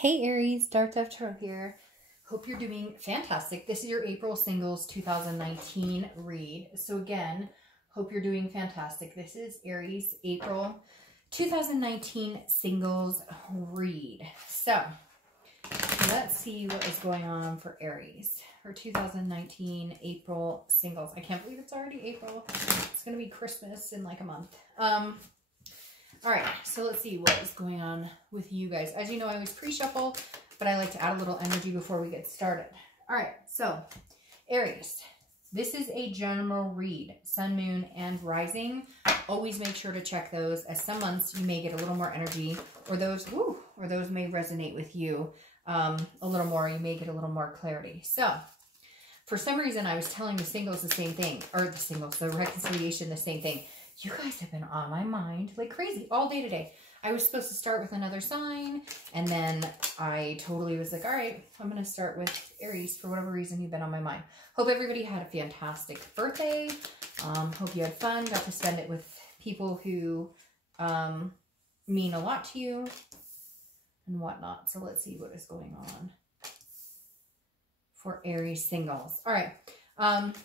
Hey Aries, Dark Dove Tarot here. Hope you're doing fantastic. This is your April Singles 2019 read. So again, hope you're doing fantastic. This is Aries April 2019 Singles read. So let's see what is going on for Aries for 2019 April Singles. I can't believe it's already April. It's going to be Christmas in like a month. All right, so let's see what is going on with you guys. As you know, I always pre-shuffle, but I like to add a little energy before we get started. All right, so Aries, this is a general read, sun, moon, and rising. Always make sure to check those, as some months you may get a little more energy, or those may resonate with you a little more. You may get a little more clarity. So for some reason, I was telling the singles the same thing, or the reconciliation the same thing. You guys have been on my mind like crazy all day today. I was supposed to start with another sign, and then I totally was like, all right, I'm going to start with Aries. For whatever reason, you've been on my mind. Hope everybody had a fantastic birthday. Hope you had fun, got to spend it with people who mean a lot to you and whatnot. So let's see what is going on for Aries singles. All right.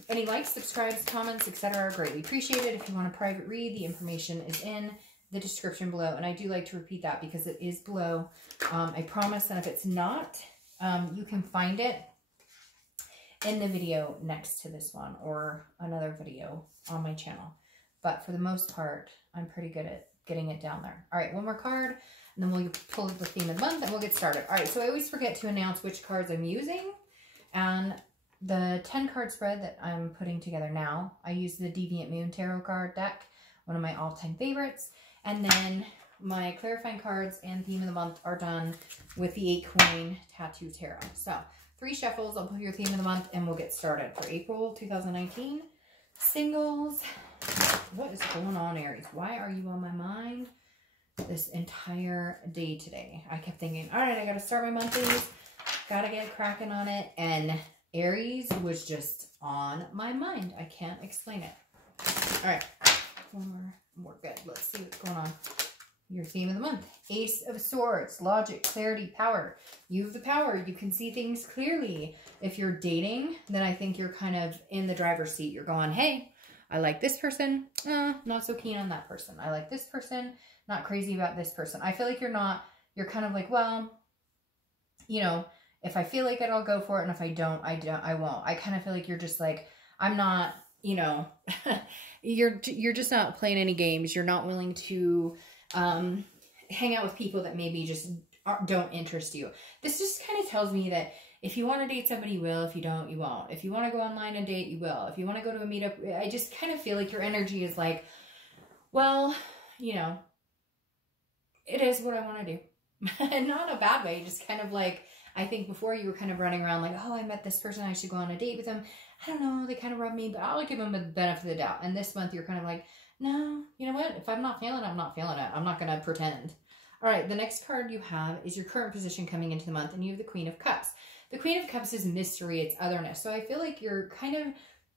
Any likes, subscribes, comments, etc. are greatly appreciated. If you want a private read, the information is in the description below. And I do like to repeat that because it is below. I promise. And if it's not, you can find it in the video next to this one or another video on my channel. But for the most part, I'm pretty good at getting it down there. All right, one more card, and then we'll pull the theme of the month and we'll get started. All right, so I always forget to announce which cards I'm using. And the 10 card spread that I'm putting together now, I use the Deviant Moon Tarot card deck, one of my all-time favorites. And then my clarifying cards and theme of the month are done with the 8 coin tattoo tarot. So 3 shuffles, I'll pull your theme of the month and we'll get started for April 2019 singles. What is going on, Aries? Why are you on my mind this entire day today? I kept thinking, all right, I got to start my monthlies, got to get cracking on it, and Aries was just on my mind. I can't explain it. All right, one more good. Let's see what's going on. Your theme of the month, Ace of Swords, logic, clarity, power. You have the power. You can see things clearly. If you're dating, then I think you're kind of in the driver's seat. You're going, hey, I like this person. Not so keen on that person. I like this person. Not crazy about this person. I feel like you're kind of like, well, you know, if I feel like it, I'll go for it. And if I don't, I won't. I kind of feel like you're just like, I'm not, you know, you're just not playing any games. You're not willing to hang out with people that maybe just don't interest you. This just kind of tells me that if you want to date somebody, you will. If you don't, you won't. If you want to go online and date, you will. If you want to go to a meetup, I just kind of feel like your energy is like, well, you know, it is what I want to do. And not in a bad way, just kind of like, I think before you were kind of running around like, oh, I met this person, I should go on a date with them. I don't know, they kind of rub me, but I'll give them the benefit of the doubt. And this month you're kind of like, no, you know what? If I'm not feeling it, I'm not feeling it. I'm not going to pretend. All right, the next card you have is your current position coming into the month, and you have the Queen of Cups. The Queen of Cups is mystery, it's otherness. So I feel like you're kind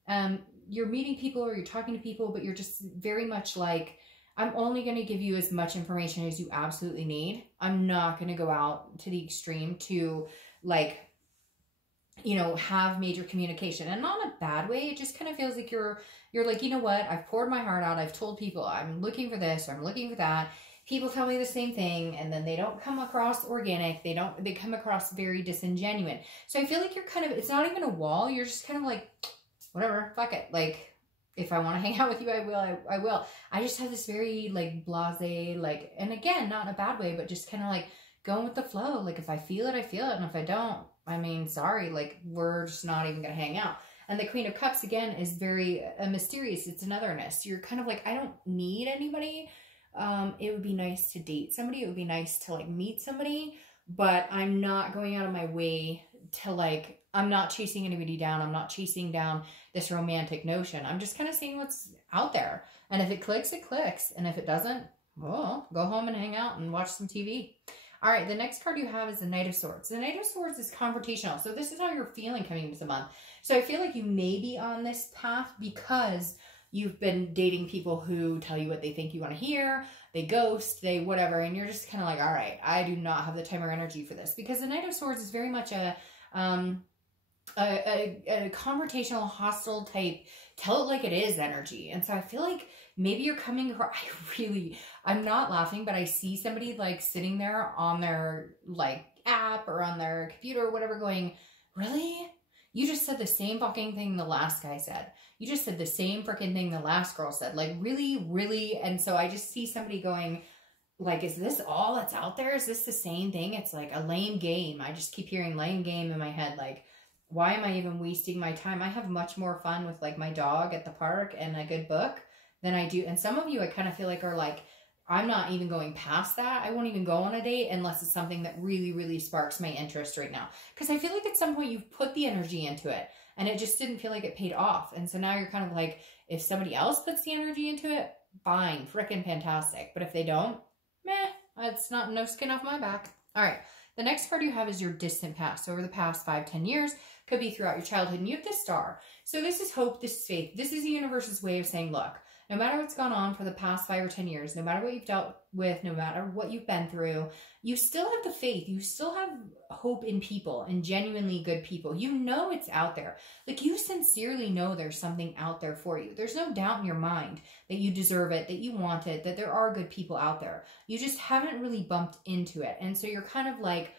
of, you're meeting people or you're talking to people, but you're just very much like, I'm only going to give you as much information as you absolutely need. I'm not going to go out to the extreme to, like, you know, have major communication. And not in a bad way. It just kind of feels like you're like, you know what? I've poured my heart out. I've told people I'm looking for this, or I'm looking for that. People tell me the same thing, and then they don't come across organic. They come across very disingenuous. So I feel like you're kind of, it's not even a wall. You're just kind of like, whatever, fuck it. Like, if I want to hang out with you, I will. I will. I just have this very, like, blasé, like, and again, not in a bad way, but just kind of, like, going with the flow. Like, if I feel it, I feel it. And if I don't, I mean, sorry, like, we're just not even going to hang out. And the Queen of Cups, again, is very mysterious. It's an otherness. You're kind of like, I don't need anybody. It would be nice to date somebody. It would be nice to, like, meet somebody. But I'm not going out of my way to, like, I'm not chasing anybody down. I'm not chasing down this romantic notion. I'm just kind of seeing what's out there. And if it clicks, it clicks. And if it doesn't, well, go home and hang out and watch some TV. All right, the next card you have is the Knight of Swords. The Knight of Swords is confrontational. So this is how you're feeling coming into the month. So I feel like you may be on this path because you've been dating people who tell you what they think you want to hear, they ghost, they whatever, and you're just kind of like, all right, I do not have the time or energy for this. Because the Knight of Swords is very much a confrontational, hostile type, tell it like it is energy. And so I feel like maybe you're coming across, I'm not laughing, but I see somebody like sitting there on their like app or on their computer or whatever going, really? You just said the same fucking thing the last guy said. You just said the same freaking thing the last girl said. Like, really, really? And so I just see somebody going, like, is this all that's out there? Is this the same thing? It's like a lame game. I just keep hearing lame game in my head. Like, why am I even wasting my time? I have much more fun with like my dog at the park and a good book than I do. And some of you I kind of feel like are like, I'm not even going past that. I won't even go on a date unless it's something that really, really sparks my interest right now. Because I feel like at some point you've put the energy into it and it just didn't feel like it paid off. And so now you're kind of like, if somebody else puts the energy into it, fine, frickin' fantastic. But if they don't, meh, it's not, no skin off my back. All right. The next card you have is your distant past. So over the past 5-10 years, could be throughout your childhood. And you have the Star. So this is hope, this is faith. This is the universe's way of saying, look, no matter what's gone on for the past 5 or 10 years, no matter what you've dealt with, no matter what you've been through, you still have the faith. You still have hope in people and genuinely good people. You know it's out there. Like, you sincerely know there's something out there for you. There's no doubt in your mind that you deserve it, that you want it, that there are good people out there. You just haven't really bumped into it. And so you're kind of like,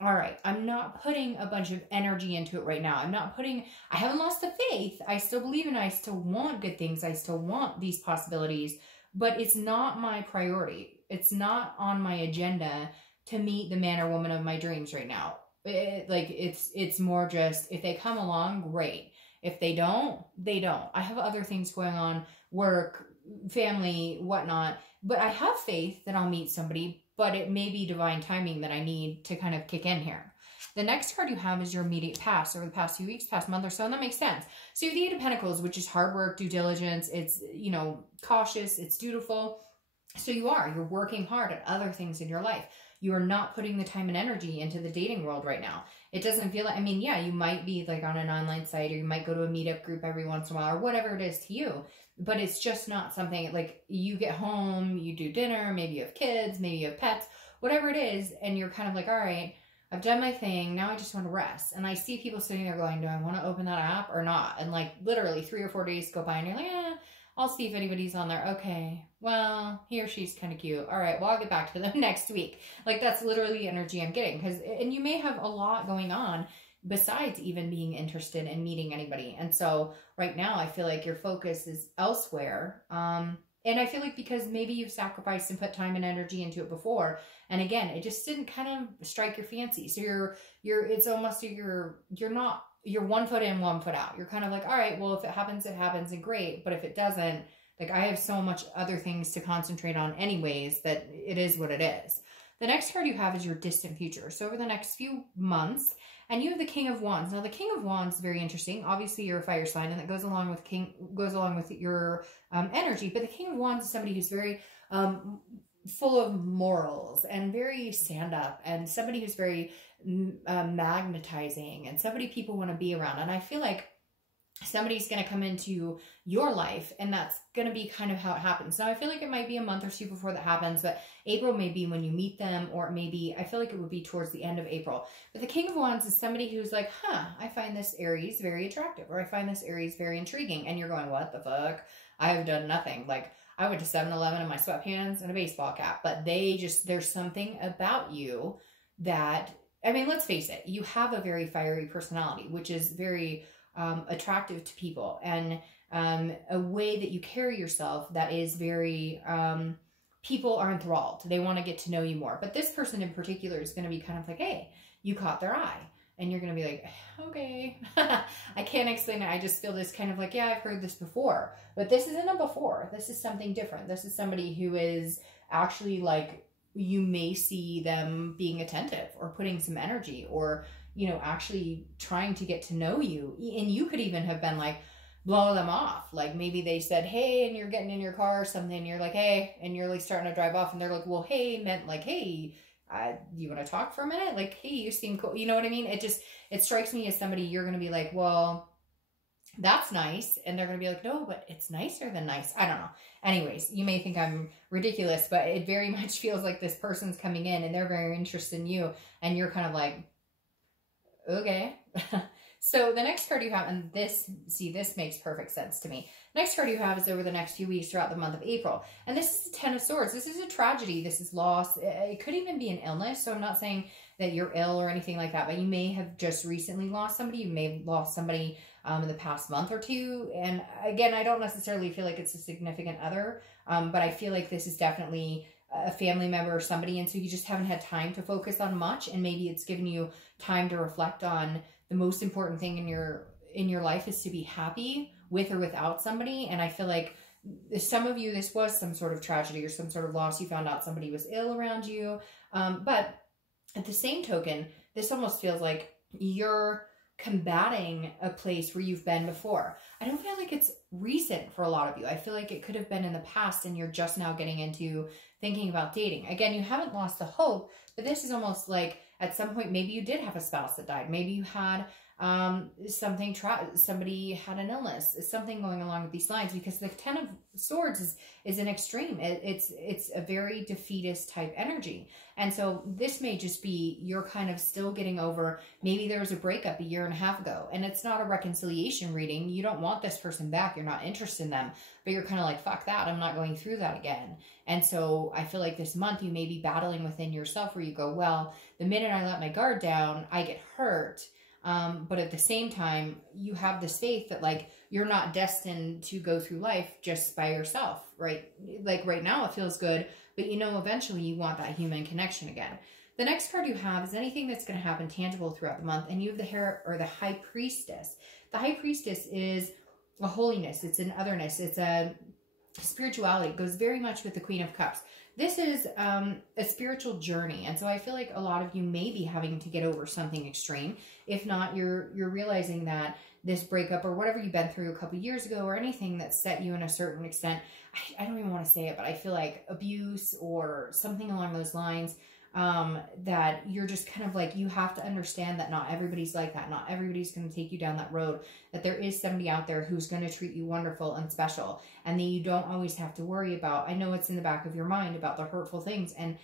all right, I'm not putting a bunch of energy into it right now. I haven't lost the faith. I still believe in it. I still want good things. I still want these possibilities, but it's not my priority. It's not on my agenda to meet the man or woman of my dreams right now. It's more just, if they come along, great. If they don't, they don't. I have other things going on, work, family, whatnot, but I have faith that I'll meet somebody, but it may be divine timing that I need to kind of kick in here. The next card you have is your immediate past, over the past few weeks, past month or so, and that makes sense. So you have the Eight of Pentacles, which is hard work, due diligence, it's, you know, cautious, it's dutiful. So you're working hard at other things in your life. You are not putting the time and energy into the dating world right now. It doesn't feel like, I mean, yeah, you might be like on an online site, or you might go to a meetup group every once in a while, or whatever it is to you. But it's just not something like you get home, you do dinner, maybe you have kids, maybe you have pets, whatever it is. And you're kind of like, all right, I've done my thing. Now I just want to rest. And I see people sitting there going, do I want to open that app or not? And like literally 3 or 4 days go by and you're like, I'll see if anybody's on there. Okay, well, he or she's kind of cute. All right, well, I'll get back to them next week. Like, that's literally the energy I'm getting. And you may have a lot going on besides even being interested in meeting anybody. And so right now I feel like your focus is elsewhere. And I feel like because maybe you've sacrificed and put time and energy into it before. And again, it just didn't kind of strike your fancy. So it's almost you're 1 foot in, 1 foot out. You're kind of like, all right, well, if it happens and great. But if it doesn't, like, I have so much other things to concentrate on anyways, that it is what it is. The next card you have is your distant future. So over the next few months, and you have the King of Wands. Now, the King of Wands is very interesting. Obviously, you're a fire sign, and that goes along with your energy. But the King of Wands is somebody who's very full of morals and very stand up, and somebody who's very magnetizing, and somebody people want to be around. And I feel like somebody's going to come into your life, and that's going to be kind of how it happens. Now, I feel like it might be a month or 2 before that happens, but April may be when you meet them, or maybe, I feel like it would be towards the end of April. But the King of Wands is somebody who's like, I find this Aries very attractive, or I find this Aries very intriguing. And you're going, what the fuck? I have done nothing. Like, I went to 7-Eleven in my sweatpants and a baseball cap, but there's something about you that, I mean, let's face it, you have a very fiery personality, which is very attractive to people, and a way that you carry yourself that is very, people are enthralled. They want to get to know you more. But this person in particular is going to be kind of like, hey, you caught their eye. And you're going to be like, okay, I can't explain it. I just feel this kind of like, yeah, I've heard this before. But this isn't a before. This is something different. This is somebody who is actually like, you may see them being attentive or putting some energy, or, you know, actually trying to get to know you. And you could even have been like, blow them off. Like, maybe they said, hey, and you're getting in your car or something, and you're like, hey, and you're like starting to drive off, and they're like, well, hey, meant like, hey, you want to talk for a minute? Like, hey, you seem cool. You know what I mean? It strikes me as somebody you're going to be like, well, that's nice. And they're going to be like, no, but it's nicer than nice. I don't know. Anyways, you may think I'm ridiculous, but it very much feels like this person's coming in and they're very interested in you. And you're kind of like, okay. So the next card you have, and this makes perfect sense to me. Next card you have is over the next few weeks throughout the month of April. And this is the Ten of Swords. This is a tragedy. This is loss. It could even be an illness. So I'm not saying that you're ill or anything like that, but you may have just recently lost somebody. You may have lost somebody in the past month or two. And again, I don't necessarily feel like it's a significant other, but I feel like this is definitely a family member or somebody. And so you just haven't had time to focus on much. And maybe it's given you time to reflect on the most important thing in your life is to be happy with or without somebody. And I feel like some of you, this was some sort of tragedy or some sort of loss. You found out somebody was ill around you. But at the same token, this almost feels like you're combating a place where you've been before. I don't feel like it's recent for a lot of you. I feel like it could have been in the past and you're just now getting into thinking about dating. Again, you haven't lost the hope, but this is almost like at some point, maybe you did have a spouse that died. Maybe you had somebody had an illness, something going along with these lines, because the Ten of Swords is an extreme. It's a very defeatist type energy. And so this may just be you're kind of still getting over, maybe there was a breakup a year and a half ago, and it's not a reconciliation reading. You don't want this person back. You're not interested in them, but you're kind of like, fuck that. I'm not going through that again. And so I feel like this month you may be battling within yourself where you go, well, the minute I let my guard down, I get hurt. But at the same time, you have this faith that like, you're not destined to go through life just by yourself, right? Like right now it feels good, but you know, eventually you want that human connection again. The next card you have is anything that's going to happen tangible throughout the month. And you have the High Priestess. The High Priestess is a holiness. It's an otherness. It's a spirituality. It goes very much with the Queen of Cups. This is a spiritual journey. And so I feel like a lot of you may be having to get over something extreme. If not, you're realizing that this breakup or whatever you've been through a couple years ago or anything that set you in a certain extent, I don't even want to say it, but I feel like abuse or something along those lines, that you're just kind of like, you have to understand that not everybody's like that. Not everybody's going to take you down that road, that there is somebody out there who's going to treat you wonderful and special, and that you don't always have to worry about, I know it's in the back of your mind about the hurtful things. And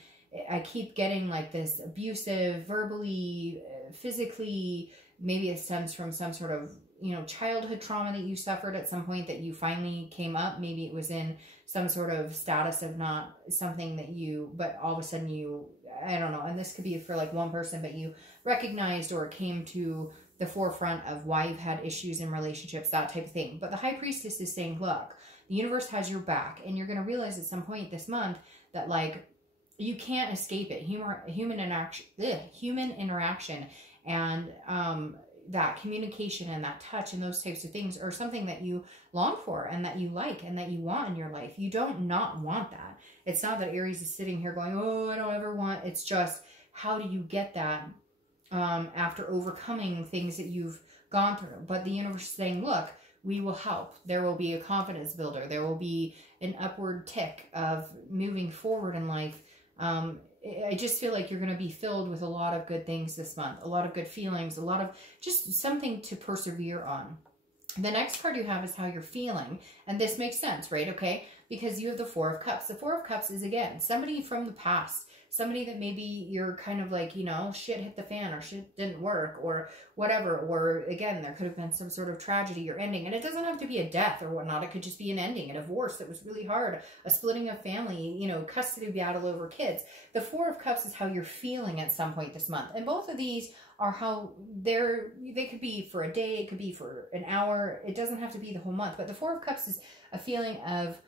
I keep getting like this abusive, verbally, physically, maybe it stems from some sort of, you know, childhood trauma that you suffered at some point that you finally came up. Maybe it was in some sort of status of not something that you, but all of a sudden you, I don't know. And this could be for like one person, but you recognized or came to the forefront of why you've had issues in relationships, that type of thing. But the High Priestess is saying, look, the universe has your back, and you're going to realize at some point this month that like, you can't escape it. Human interaction and, that communication and that touch and those types of things are something that you long for and that you like and that you want in your life. You don't not want that. It's not that Aries is sitting here going, oh, I don't ever want. It's just, how do you get that after overcoming things that you've gone through? But the universe is saying, look, we will help. There will be a confidence builder. There will be an upward tick of moving forward in life. I just feel like you're going to be filled with a lot of good things this month, a lot of good feelings, a lot of just something to persevere on. The next card you have is how you're feeling. And this makes sense, right? Okay. Because you have the Four of Cups. The Four of Cups is, again, somebody from the past, somebody that maybe you're kind of like, you know, shit hit the fan or shit didn't work or whatever. Or again, there could have been some sort of tragedy or ending. And it doesn't have to be a death or whatnot. It could just be an ending, a divorce that was really hard, a splitting of family, you know, custody battle over kids. The Four of Cups is how you're feeling at some point this month. And both of these are how they could be for a day. It could be for an hour. It doesn't have to be the whole month. But the Four of Cups is a feeling of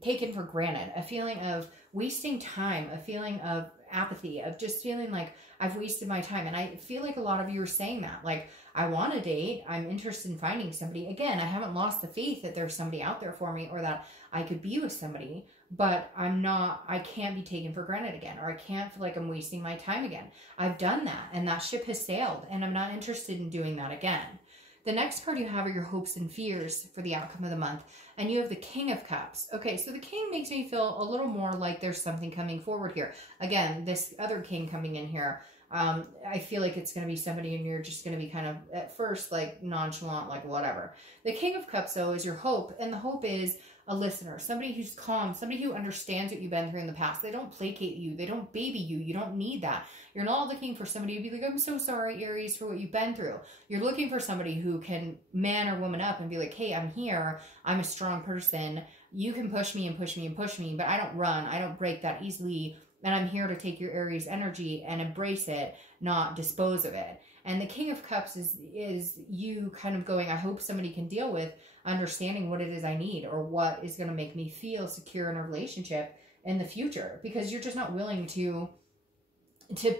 taken for granted, a feeling of wasting time, a feeling of apathy, of just feeling like I've wasted my time. And I feel like a lot of you are saying that, like, I want to date, I'm interested in finding somebody. Again, I haven't lost the faith that there's somebody out there for me or that I could be with somebody, but I can't be taken for granted again, or I can't feel like I'm wasting my time again. I've done that and that ship has sailed and I'm not interested in doing that again. The next card you have are your hopes and fears for the outcome of the month. And you have the King of Cups. Okay, so the King makes me feel a little more like there's something coming forward here. Again, this other King coming in here, I feel like it's going to be somebody and you're just going to be kind of at first like nonchalant, like whatever. The King of Cups though is your hope, and the hope is a listener, somebody who's calm, somebody who understands what you've been through in the past. They don't placate you. They don't baby you. You don't need that. You're not looking for somebody to be like, I'm so sorry, Aries, for what you've been through. You're looking for somebody who can man or woman up and be like, hey, I'm here. I'm a strong person. You can push me and push me and push me, but I don't run. I don't break that easily. And I'm here to take your Aries energy and embrace it, not dispose of it. And the King of Cups is you kind of going, I hope somebody can deal with understanding what it is I need or what is going to make me feel secure in a relationship in the future, because you're just not willing to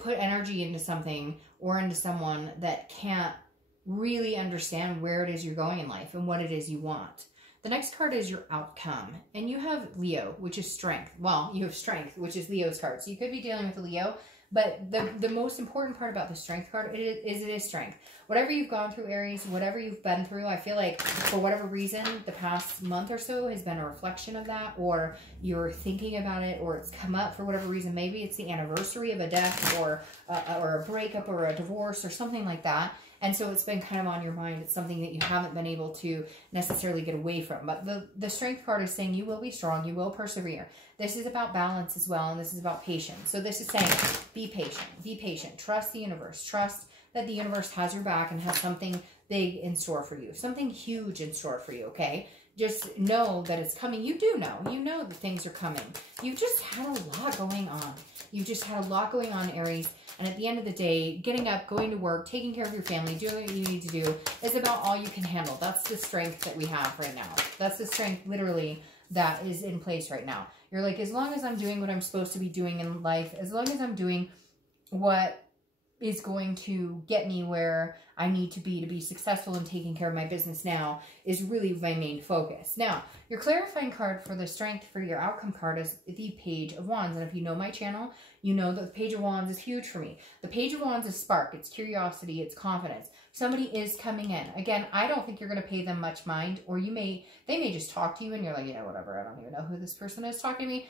put energy into something or into someone that can't really understand where it is you're going in life and what it is you want. The next card is your outcome, and you have Leo, which is strength. Well, you have strength, which is Leo's card. So you could be dealing with a Leo, but the most important part about the strength card is strength. Whatever you've gone through, Aries, whatever you've been through, I feel like for whatever reason, the past month or so has been a reflection of that, or you're thinking about it, or it's come up for whatever reason. Maybe it's the anniversary of a death or a breakup or a divorce or something like that. And so it's been kind of on your mind. It's something that you haven't been able to necessarily get away from. But the strength card is saying you will be strong. You will persevere. This is about balance as well. And this is about patience. So this is saying be patient. Be patient. Trust the universe. Trust that the universe has your back and has something big in store for you. Something huge in store for you, okay? Just know that it's coming. You do know. You know that things are coming. You've just had a lot going on. You've just had a lot going on, Aries. And at the end of the day, getting up, going to work, taking care of your family, doing what you need to do is about all you can handle. That's the strength that we have right now. That's the strength, literally, that is in place right now. You're like, as long as I'm doing what I'm supposed to be doing in life, as long as I'm doing what is going to get me where I need to be successful in taking care of my business now is really my main focus. Now, your clarifying card for the strength for your outcome card is the Page of Wands. And if you know my channel, you know that the Page of Wands is huge for me. The Page of Wands is spark, it's curiosity, it's confidence. Somebody is coming in. Again, I don't think you're going to pay them much mind, or they may just talk to you and you're like, yeah, whatever, I don't even know who this person is talking to me.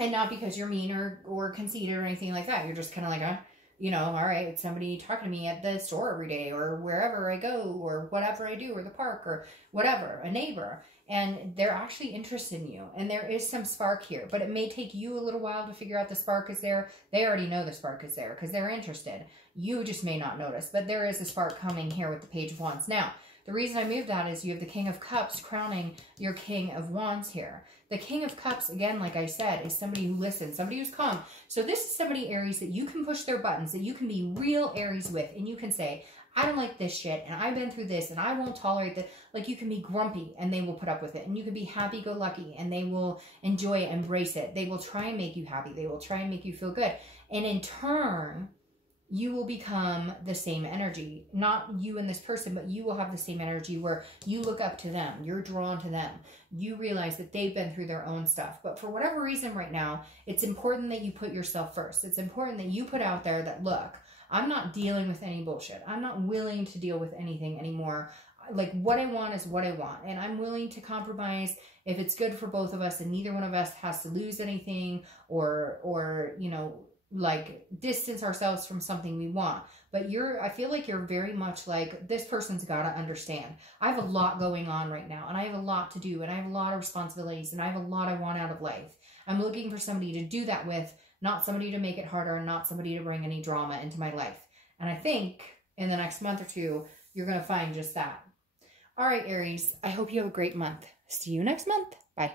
And not because you're mean or conceited or anything like that. You're just kind of like, you know, all right, it's somebody talking to me at the store every day or wherever I go or whatever I do, or the park or whatever, a neighbor. And they're actually interested in you. And there is some spark here, but it may take you a little while to figure out the spark is there. They already know the spark is there because they're interested. You just may not notice, but there is a spark coming here with the Page of Wands. Now, the reason I moved that is you have the King of Cups crowning your King of Wands here. The King of Cups, again, like I said, is somebody who listens, somebody who's calm. So this is somebody, Aries, that you can push their buttons, that you can be real Aries with, and you can say, I don't like this shit, and I've been through this, and I won't tolerate that. Like, you can be grumpy, and they will put up with it. And you can be happy-go-lucky, and they will enjoy it, embrace it. They will try and make you happy. They will try and make you feel good. And in turn, you will become the same energy. Not you and this person, but you will have the same energy where you look up to them. You're drawn to them. You realize that they've been through their own stuff. But for whatever reason right now, it's important that you put yourself first. It's important that you put out there that, look, I'm not dealing with any bullshit. I'm not willing to deal with anything anymore. Like, what I want is what I want. And I'm willing to compromise if it's good for both of us and neither one of us has to lose anything or you know, like distance ourselves from something we want. But I feel like you're very much like, this person's got to understand. I have a lot going on right now, and I have a lot to do, and I have a lot of responsibilities, and I have a lot I want out of life. I'm looking for somebody to do that with, not somebody to make it harder, and not somebody to bring any drama into my life. And I think in the next month or two, you're going to find just that. All right, Aries, I hope you have a great month. See you next month. Bye.